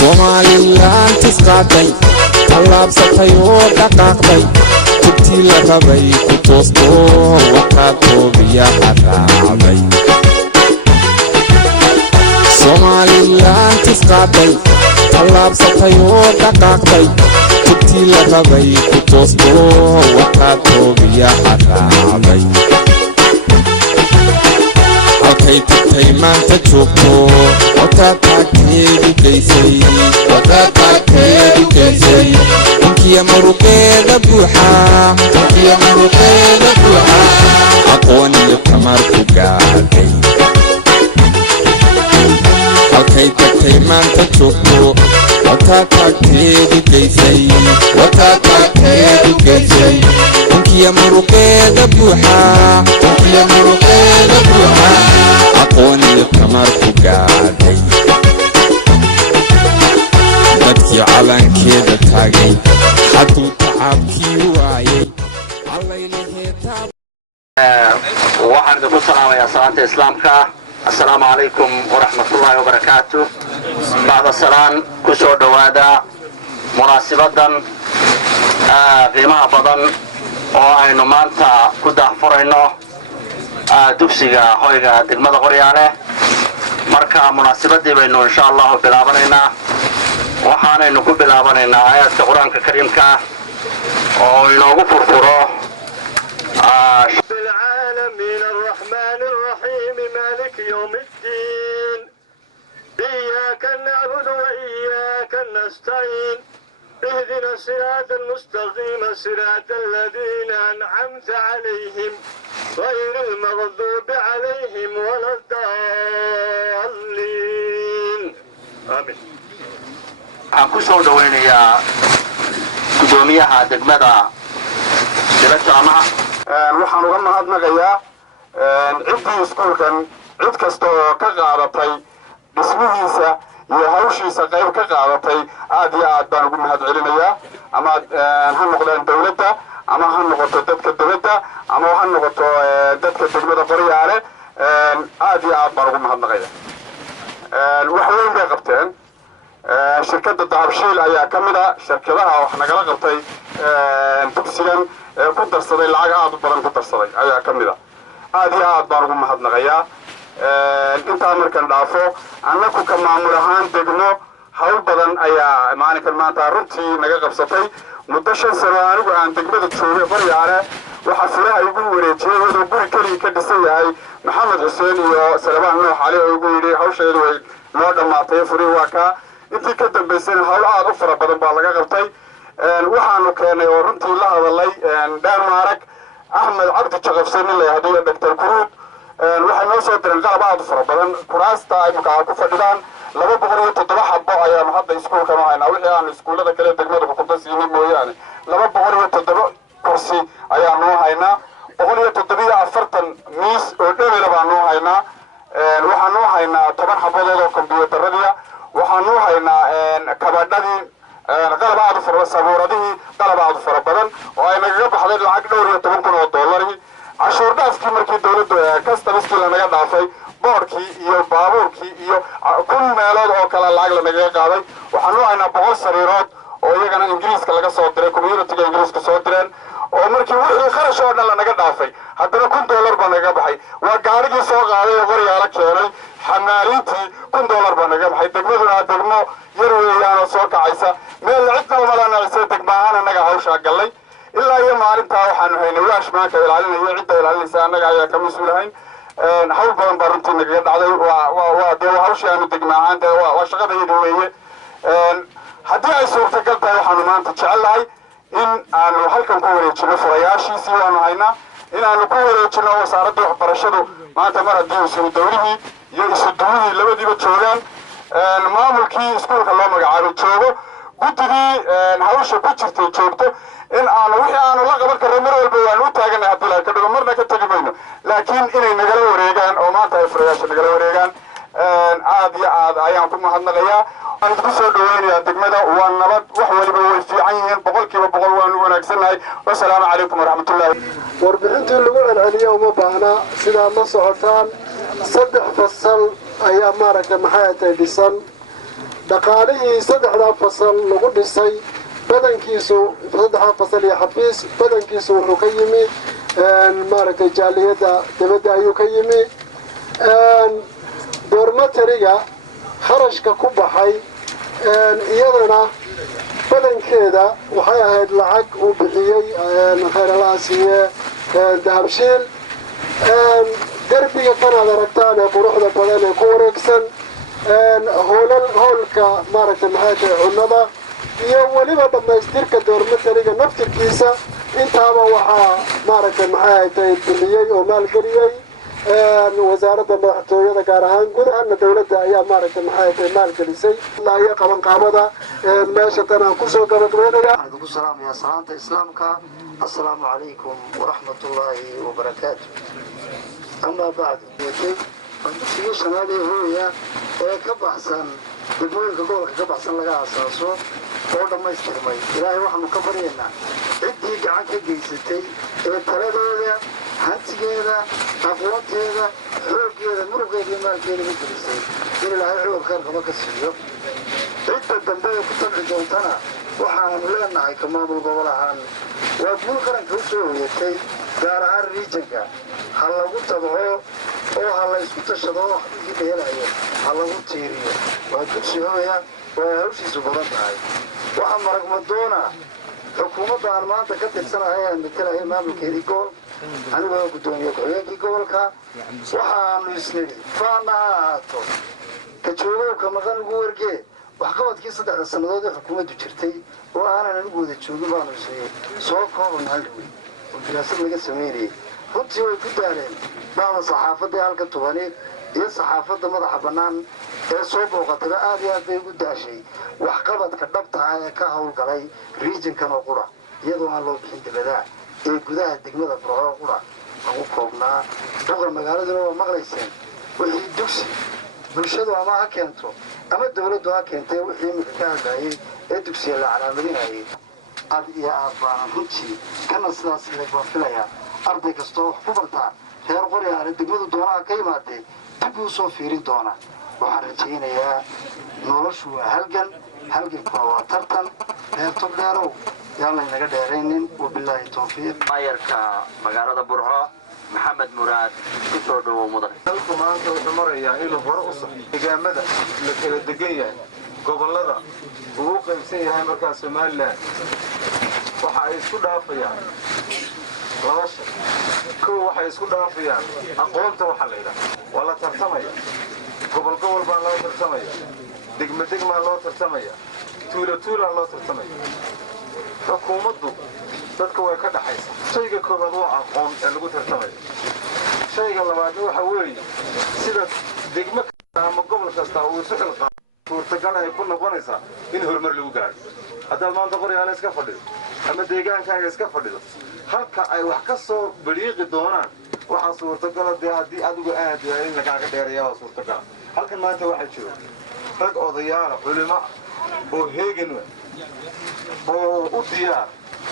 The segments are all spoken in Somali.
Somaliland tisqaaday tallaabsatay oo dhaqaaqday tubtii la rabay ku toosto waqaadoobiya xaraacday Somaliland tisqaaday tallaabsatay oo dhaqaaqday tubtii la rabay ku toosto waqaadoobiya xaraacday halkay tagtay maanta joogto wataataagteedu geysay inkiya muruqeeda buuxa aqoon iyo tamar ku gaadhay halkay tagtay maanta joogto wataataagteedu geysay inkiya muruqeeda buuxa aqoon iyo tamar ku gaadhay dadkii calankeeda taagay hadduu tacabkii waayay waxaan idinku salaamayaa salaanta islaamka assalaamu calaykum waraxmatullaahi wabarakaatu bacda salaan ku soo dhowaada munaasibadan qiimaha badan oo aynu maanta ku daahfurayno dugsiga hoyga degmada Qoryaale marka munaasibadii baynu insha Allah bilaabanaynaa waxaanaynu ku bilaabanaynaa aayadka quraanka kariimka oo inoogu furfuro bil alamin arrahman arrahim malik yawmiddin iyyaka na'budu wa iyyaka nasta'in اهدنا الصراط المستقيم صراط الذين أنعمت عليهم غير المغضوب عليهم ولا الضالين آمين. aan ku soo dhaweynayaa gudoomiyaha degmada jaamaca waxaan uga mahadnaqayaa ciddii iskuulkan cid kasta oo ka qaadatay dhismihiisa iyo hawshiisa qayb ka qaadatay aad iyo aad baan ugu mahadcelinayaa ama ha noqdaan dawladda ama ha noqoto dadka dawladda ama ha noqoto dadka degmada Qoryaale aad iyo aad baan ugu mahadnaqayaa wax weyn bay qabteen shirkadda Dahabshiil ayaa ka mid ah shirkadaha wax nagala qabtay dugsigan ku darsaday lacag aad u badan ku darsaday ayaa ka mid ah aad iyo aad baan ugu mahadnaqayaa inta markan dhaafo annagu ka maamul ahaan degmo hawl badan ayaa maalinkan maanta runtii naga qabsatay muddo 5 sano anigu aan degmada joogay Qoryaale waxa furaha igu wareejiyay wadoo guri kaliya ka dhisan yahay Maxamed Xuseen iyo Salmaan Nuux Ali oo igu yiri hawsheedu way noo dhamaatay furii waa ka intii ka dambeysay hawl aad u fara badan baa laga qabtay waxaanu keenay oo runtii la hadalay Denmark Ahmed Cabdi Jaqafsan la yiraahdo Dr. Kuruud waxay noo soo direen qalab aad u fara badan kuraasta ay ku fadhiyaan 207 xabbo ayaa hadda iskuulka ma hayna wixii aan iskuulada kale degmada ku qabtay mooyaane 207 kursi ayaa noo hayna 147 miis oo dheer baa noo hayna waxaan noo haynaa 10 xabbadood oo kombiyuutarada waxaan noo haynaa kabadhadii qalab aad u fara sabuuradii qalab aad u fara badan oo ay naga baxday lacag dhowr iyo $10,000 cashuur dhaafkii markii dawladdu customs la naga dhaafay boorkii iyo baabuurkii iyo kun meelood oo kala lacag la naga qaaday waxaan u haynaa 100 sariirood oo iyagana Ingiriiska laga soo diray community-ga Ingiriiska soo direen oo markii wixii kharash oo dhan la naga dhaafay haddana $1,000 baa naga baxay waa gaarigii soo qaaday oo Qoryaale keenay xamaalintii $1,000 baa naga baxay degmaduna degmo yar weeyaan oo soo kacaysa meel cidna uma lanaysay degmaahan anaga hawsha galay ilaa iyo maalintaa waxaanu haynay waash maanka ilaalinaya cidda ilaalinaysa annaga ayaa ka mas'uulahayn hawl badan baa runtii naga dhacday waa dee hawshii aanu degmaahan waa shaqadayda weeye haddii ay suurtagal tahay waxaanu maanta jecelahay in aanu halkan ku wareejino furayaashiisii waanu haynaa in aanu ku wareejino wasaaradda waxbarashadu maanta mar haddii isugu dawlihii iyo isuduwihii labadiiba joogaan maamulkii iskuulka loo magacaabay joogo guddigii hawsha ku jirtay joogto in aanu wixii aanu la qaban karno mar walba waanu u taaganahay haddii la ka dhigo marna ka tegi mayno laakiin inay nagala wareegaan oo maanta ay furayaasha nagala wareegaan aad iyo aad ayaan ku mahadnaqayaa aan ku soo dhaweynayaa degmada waa nabad wax waliba way fiican yihiin boqolkiiba boqol waanu wanaagsannahay wassalaamu calaykum waraxmatullaahi warbixintii lagu celceliyo uma baahna sidaad la socotaan 3 fasal ayaa maaragtay maxay tahay dhisan dhaqaalihii saddexdaa fasal lagu dhisay badankiisu saddexdaa fasal iyo xafiis badankiisu wuxuu ka yimi maaragtay jaaliyadda dibadda ayuu ka yimi dormatariga kharashka ku baxay iyadana badankeeda waxay ahayd lacag uu bixiyey khayr allaha siiye dahabshiil derbiga kanaad aragtaan ee quruxda badan ee ku wareegsan hoolka maaragtay maxay tahay cunnada iyo weliba dhammaystirka dormatariga naftirkiisa intaaba waxaa maaragtay maxay tahay bixiyey oo maalgeliyey wasaaradda madaxtooyada gaar ahaan gudahana dawladda ayaa maaragtay maxay tahay maalgelisay iyo qabanqaabada meesha tan aan kusoo gabagabeynaya waxaan ugu salaamayaa salaanta islaamka assalaamu calaykum waraxmatullaahi wabarakaatu amaa bacdu waa dugsigii shanaad ee hooya ee ka baxsan degmooyinka gobolka ka baxsan laga aasaaso oo dhammaystirmay ilaahay waxaanu ka baryaynaa ciddii gacan ka geysatay ee taladeeda hantigeeda aqoonteeda xooggeeda murugeeda iyo maalkeeda ma gelisay in ilaahay ciwad khayr qaba ka siiyo cidda dambe ee ku tabci doontana waxaanu leenahay ka maamul gobol ahaan waa guul qaranka u soo hoyatay gaar ahaan riijanka ha lagu tabco oo ha la isku tashado oo waxbigii la helayo ha lagu tiiriyo waa dugsi hooya oo ay hawshiisu badan tahay waxaa maragmadoona xukuumadda aan maanta ka tirsanahay aan matelahay maamulkeedii gobol anigoo guddoomiye ku-xigeenkii gobolka waxaanu isnidhi faana ha ahaato ka joogowka maqan ugu wargee waxqabadkii 3 sannadood ee xukuumaddu jirtay oo aanan anigu wada joogin baanu isnidhi soo kooban halwey oo diraasad laga samaynayay runtii way ku daaleen baada saxaafadda halka tubani iyo saxaafadda madaxa bannaan ee soo booqatayba aad iyo aad bay ugu daashay waxqabadka dhabta ah ee ka howlgalay riijinkan oo qura iyadoo aan loo bixin dibadaha ee gudaha degmada burco qura lagu koobnaa duqar magaaladuna waa maqlayseen wixii dugsi bulshadu ama ha keento ama dawladdu ha keentay wixii imika ka hadlayay ee dugsiga la calaamadinayay aad iyo aad baanan runtii kana sidaas baan filayaa arday kastoo wax ku bartaa reer qoryaale degmadu doonaha ka yimaadee dib uu soo fiirin doona waxaan rajaynayaa noloshu waa halgankuna waa tartan reer togdheerow yaan laynaga dheeraynin wabilaahi tawfiiq maayarka magaalada burco maxamed muraad ku soo dhawow mudan dalku maanta wuxuu marayaa inuu hore u saxo deegaamada la kala degan yahay gobollada uu u qaybsan yahay markaa somalilan waxa ay isku dhaafayaan laba shay kow waxay isku dhaafayaan aqoonta waxa la yidhaha waa la tartamaya gobol baa loo tartamaya degmaa loo tartamaya tuulaa loo tartamaya xukuumaddu dadka way ka dhaxaysa shayga koobaad waa aqoon ee lagu tartamaya shayga labaadna waxa weeye sida degmo kasta ama gobol kasta uu isu xilqaado suurtagal ay ku noqonaysaa in horumar lagu gaadho haddaad maanta qoryaale iska fadhido ama deegaankaaga iska fadhido halka ay wax ka soo bariiqi doonaan waxaa suurtagala dee haddii adigu aad in lagaaga dheeraya waa suurtagala halkan maanta waxaa jiro rag odayaala culimo oo heegan oo u diyaar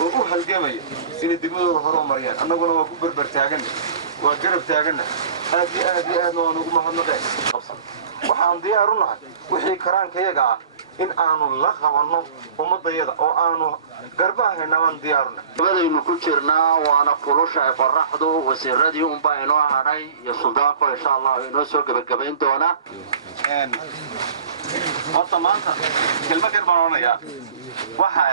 oo u halgamaya inay degmadooda hore mariyaan annaguna waa ku berber taaganna waa garab taaganna aad iyo aadna waan ugu mahadnaqeen waxaan diyaar u nahay wixii karaankayaga ah in aanu la qabanno ummadayada oo aanu garbaha haynaan diyaarna badaynu ku jirnaa waana kulusha qorraxdu wasiiradii unbaa inoo hadhay iyo suldaanku insha allah inoo soo gabagabayn doona horta maanta kelmad yar baan odhanayaa waxa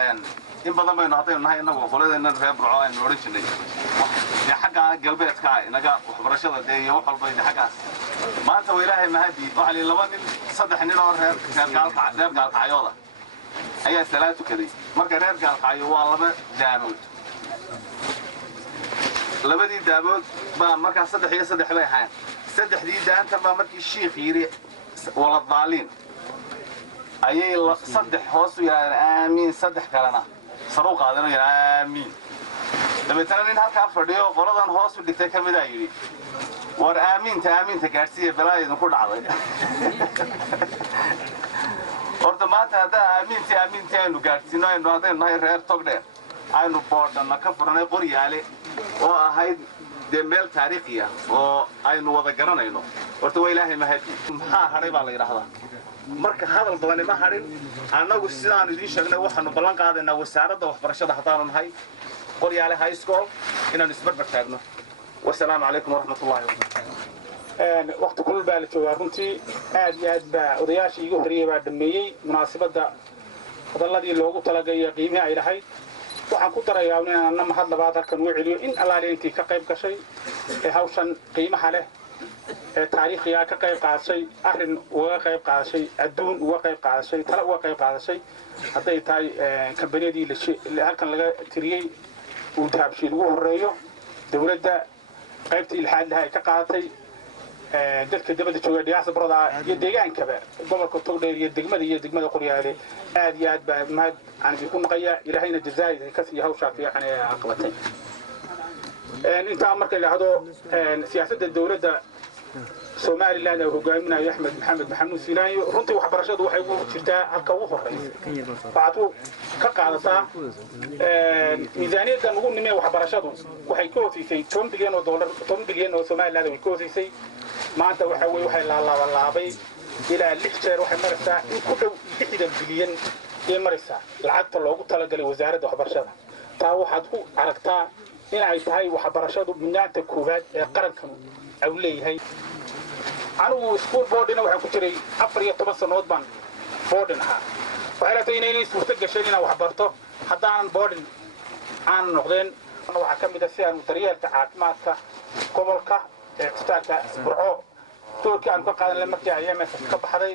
in badan baynu haddaynu nahay innagu qoladeenna reer burco aynu odhan jirnay dee xagga galbeedka inaga waxbarashada dee iyo wax walba dee xaggaas maanta waa ilaahay mahadi waxaa lii 2 nin 3 nin oo reer gaalkacyooda ayaa salaad tukaday marka reer gaalkacyo waa 2 daamood labadii daamood baa markaa 3 iyo 3 bay ahayn 3dii daanta baa markii shiikh yiri wala daaliin ayay 3 hoos u yiraahdeen aamiin 3 kalena saru qaadano aamiin dabeetana nin halkaa fadhiyo qoladan hoos u dhigtay ka mid ah yiri war aamiinta gaarsiiya balaadeedu ku dhacday horta maanta hadda aamiinta aynu gaarsiino aynu haddaynu nahay reer togdheer aynu boodhana ka furanay qoryaale oo ahayd dee meel taariikhi ah oo aynu wada garanayno horta waa ilaahay mahadi maxaa hadhay baa la yidhaahdaa marka hadal badan ma harin anagu sidaan idin sheegnay waxaanu ballan qaadaynaa wasaaradda waxbarashada hadaanu nahay qoryaale high school inaan isbarbar taagno wasalaamu calaykum waraxmatullaahi wabarakaatu waqti kulul baa la joogaa runtii aad iyo aad baa odayaashii igu horreeyey baa dhameeyey munaasabadda hadalladii loogu talagaya qiimihii ay lahayd waxaan ku darayaa inaan mahad labaad halkan ugu celiyo in allaale intii ka qayb gashay ee hawshan qiimaha leh ee taariikhiga ka qayb qaadashay arrin uga qayb qaadashay adduun uga qayb qaadashay tala uga qayb qaadashay hadday tahay kambaniyadii halkan laga tiriyey uu dahabshiil ugu horreeyo dowladda qaybtii ilxaad lahaa ay ka qaadatay dadka dabada jooga dhiyaasa barada iyo deegaankaba gobolka togdheer iyo degmada qoryaale aad iyo aad baa mahad aan idinku naqaya ilaahayna jazaa'id ka siiyo hawshaa fiican ee aan qabatay intaa marka la yidhaahdo siyaasadda dowladda somaliland oo hogaaminayo axmed maxamed maxamuud silaanyo runtii waxbarashadu waxay ugu jirtaa halka ugu horeysa waxaad ka qaadataa miisaaniyaddan ugu nimee waxbarashadu waxay ka hooseysay $10 bilyan oo somaliland way ka hooseysay maanta waxa weeye waxay laalaabay ilaa 6 jeer waxay maraysaa in ku dhow 60 bilyan ee maraysaa lacagta loogu talagalay wasaaradda waxbarashada taa waxaad ku aragtaa in ay tahay waxbarashadu mudnaanta koowaad ee qarankan ay leeyahay anigu school boardina waxaan ku jiray 14 sanadood baan boardin ahaa waxay la tahay inay suurta gashay inaan wax barto haddaanan boardin aan noqdeen waxaa ka mid ah si aan daryeelka caafimaadka gobolka ee isbitaalka burco doorkii aan ka qaadan markii ay IMF ka baxday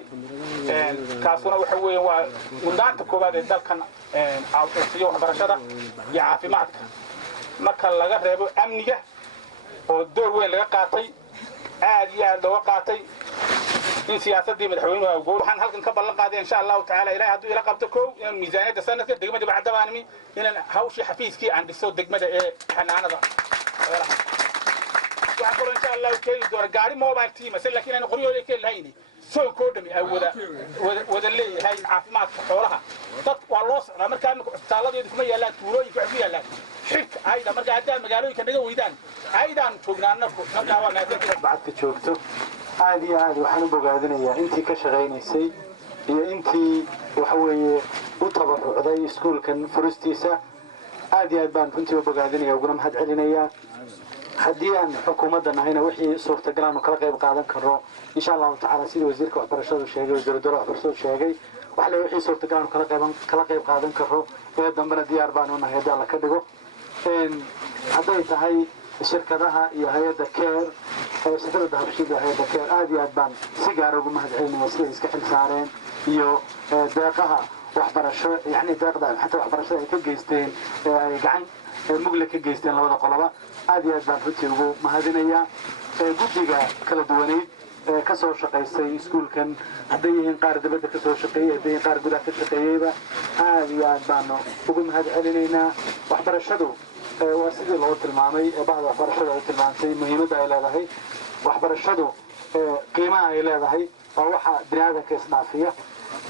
kaasuna waxa weeye waa mudnaanta koowaad ee dalkan caafimaadka waxbarashada iyo caafimaadka marka laga reebo amniga oo door weyn laga qaatay aad iyo aad looga qaatay in siyaasadii madaxweynuhu awgood waxaan halkan ka ballan qaaday insha Allah ta'ala ilaahay hadduu ila qabto koow in miisaaniyadda sanadka degmada bacdabaanimi inaan hawshii xafiiskii aan dhiso degmada ee xanaanada waxaan kaloo insha Allah keeni doona gaari mobile team laakiin aan qoryooda ka lahayni soo koodhami wada leeyahay caafimaadka xoolaha dad waa loo socdaa markaa isbitaalladeedu kuma yaalaan tuulooyinka waxay ku yaalaan xirka ayda markaa haddaa magaalooyinka naga weydaan aydaan joognaana markaa waa maadada bacadka joogto aad iyo aad waxaan u bogaadinayaa intii ka shaqaynaysay iyo intii waxa weeye u tabarucday iskuulkan furistiisa aad iyo aad baan runtii u bogaadinayaa uguna mahad celinayaa haddii aan xukuumadda nahayna wixii suurtagal aanu kala qayb qaadan karno insha allahu tacaala sidii wasiirka waxbarashadu sheegay wasiirada waxbarashadu sheegay wax le wixii suurtagal aanu kala qayb qaadan karno ee dambena diyaar baanu nahay haddii alla ka dhigo hadday tahay shirkadaha iyo hay-adda care shirkada dahabshiil iyo hay-adda care aad iyo aad baan si gaara ugu mahad celinaya siday iska xil saareen iyo deeqaha waxbarasho yacni deeqda xataa waxbarashada ay ka geysteen ay gacan mugle ka geysteen labada qoloba aad iyo aad baan runtii ugu mahadinayaa guddiga kala duwaneyd ka soo shaqaysay iskuulkan hadday yihiin qaar dibadda ka soo shaqeeyey hadday yihiin qaar gudaha ka shaqeeyeyba aad iyo aad baanu ugu mahad celinaynaa waxbarashadu waa sidii loo tilmaamay bahda waxbarashada ay tilmaantay muhiimadda ay leedahay waxbarashadu qiimaha ay leedahay waa waxa biniaadanka isdhaafiya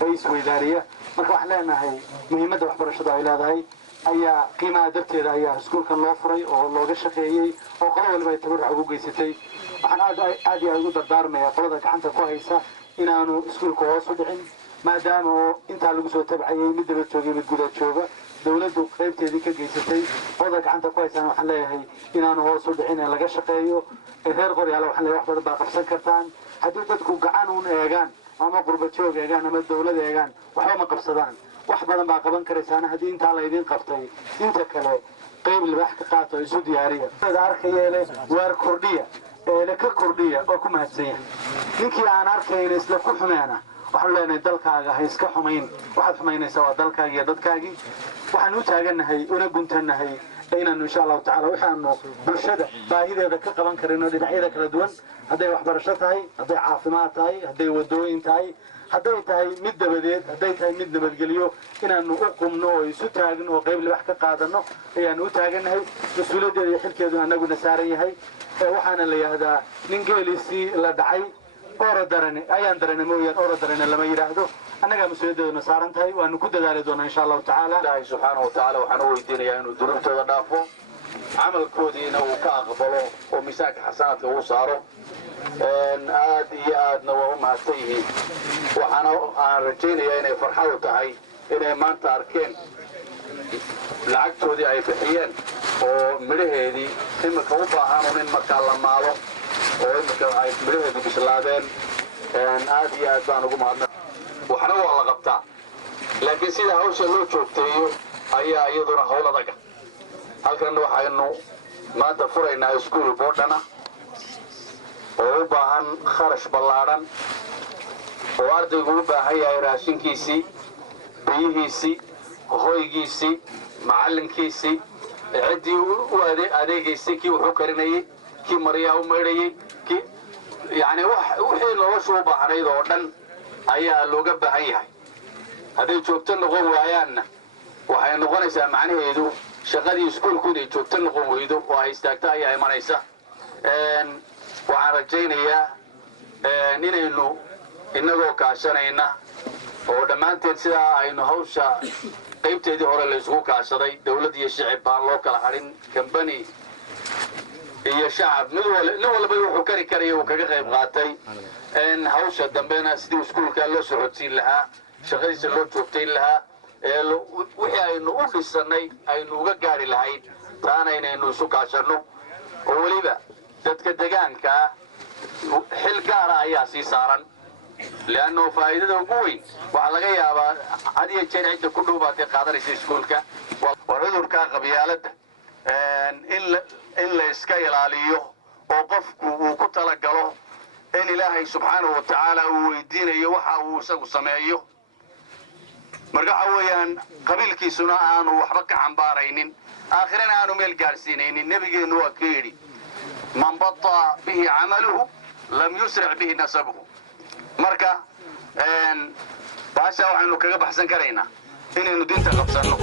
ee isweydaariya marka waxaan leenahay muhiimadda waxbarashadu ay leedahay ayaa qiimaha darteeda ayaa iskuulkan loo furay oo looga shaqeeyey oo qolo waliba ay tabaruc ugu geysatay waxaan aad iyo aad ugu dardaarmayaa qolada gacanta ku haysa inaanu iskuulka hoos u dhicin maadaama oo intaa lagu soo tabcayay mid daba joogay mid guda jooga dawladdu qaybteedii ka geysatay qolada gacanta ku haysaan waxaan leeyahay inaanu hoos u dhicin ee laga shaqeeyo reer qoryaale waxaan leeyahay wax badan baa qabsan kartaan haddii dadku gacan uun eegaan ama qurba joog eegaan ama dawlad eegaan waxba ma qabsadaan wax badan baa qaban karaysaan haddii intaa laydin qabtay inta kale qayb libax ka qaato isu diyaariya arkayeele waar kordhiya eele ka kordhiya oo ku mahadsan yahay ninkii aan arkayna isla ku xumeena waxaan leenahay dalkaaga ha iska xumayn waxaad xumaynaysaa waa dalkaagii iyo dadkaagii waxaan u taagannahay una guntannahay inaanu insha allahu tacaala waxaanu bulshada baahideeda ka qaban karino dhinacyada kala duwan hadday waxbarasho tahay hadday caafimaad tahay hadday wadooyin tahay hadday tahay mid dabadeed hadday tahay mid nabadgelyo inaanu u qumno oo isu taagno oo qayb libax ka qaadano ayaanu u taagannahay mas-uuliyaddeeda iyo xilkeeduna annaguna saaran yahay waxaana la yidhaahdaa nin geelisii la dhacay orodarane ayaan darane mooyaan orodarane lama yidhaahdo annagaa mas-uuliyaddeeduna saaran tahay waanu ku dadaali doonaa insha allahu tacaala ilaahay subxaanahu watacaala waxaan u weydiinayaa inuu dunuubtooda dhaafo camalkoodiina uu ka aqbalo oo miisaanka xasanaadka uu saaro aad iyo aadna waa u mahadsan yihiin waxaana aan rajaynayaa inay farxadu tahay inay maanta arkeen lacagtoodii ay bixiyeen oo midhaheedii iminka u baahan in markaa la maalo oo iminka ay midhaheedii bislaadeen aad iyo aad baan ugu mahadnaq waxna waa la qabtaa laakiin sida hawsha loo joogteeyo ayaa iyaduna hawl adaga halkan waxaynu maanta furaynaa iskuul boodhana oo u baahan kharash ballaadhan oo ardaygu u baahan yahay raashinkiisii biyihiisii hoygiisii macallinkiisii ciddii u adeegaysay kii wuxuu karinayey kii maryaa u maydhayey kii yacni wixii noloshu u baahnayd oo dhan ayaa looga baahan yahay hadday joogto noqon waayaanna waxay noqonaysaa macnaheedu shaqadii iskuulku inay joogto noqon weydo oo ay istaagto ayaa imanaysa waxaan rajaynayaa inaynu innagoo kaashanayna oo dhammaanteed sidaa aynu hawsha qaybteedii hore la isugu kaashaday dawlad iyo shicib baan loo kala hadhin kambani iyo shacab nin walba wuxuu kari karaya uu kaga qayb qaatay hawsha dambena sidii iskuulka loo socodsiin lahaa shaqadiisa loo joogtayn lahaa wixii aynu u dhisannay aynu uga gaari lahayd taana inaynu isu kaashanno oo weliba dadka degaankaa xil gaara ayaa sii saaran leanno faa'iidada ugu weyn waxaa laga yaabaa had iyo jeer cidda ku dhow baad qaadanaysa iskuulka waa cudurka qabyaaladda in la iska ilaaliyo oo qofku uu ku talagalo in ilaahay subxaanahu wa tacaala uu weydiinayo waxa uu isagu sameeyo marka waxa weeyaan qabiilkiisuna aanu waxba ka xambaaraynin aakhirana aanu meel gaadhsiinaynin nebigeennu waa ka yidhi man bataa bihi camaluhu lam yusric bihi nasabuhu marka baasha waxaynu kaga baxsan karaynaa inaynu diinta qabsanno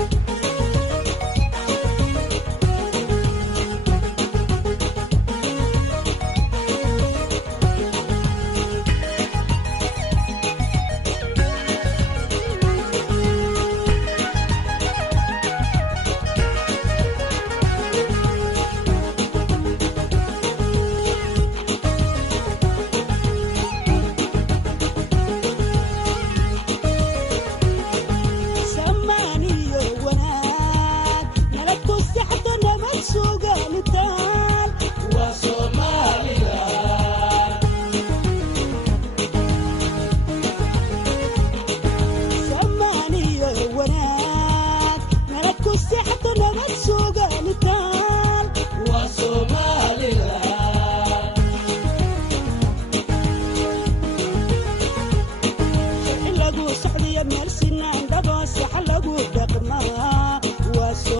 Lagu socdiyo meel sinaan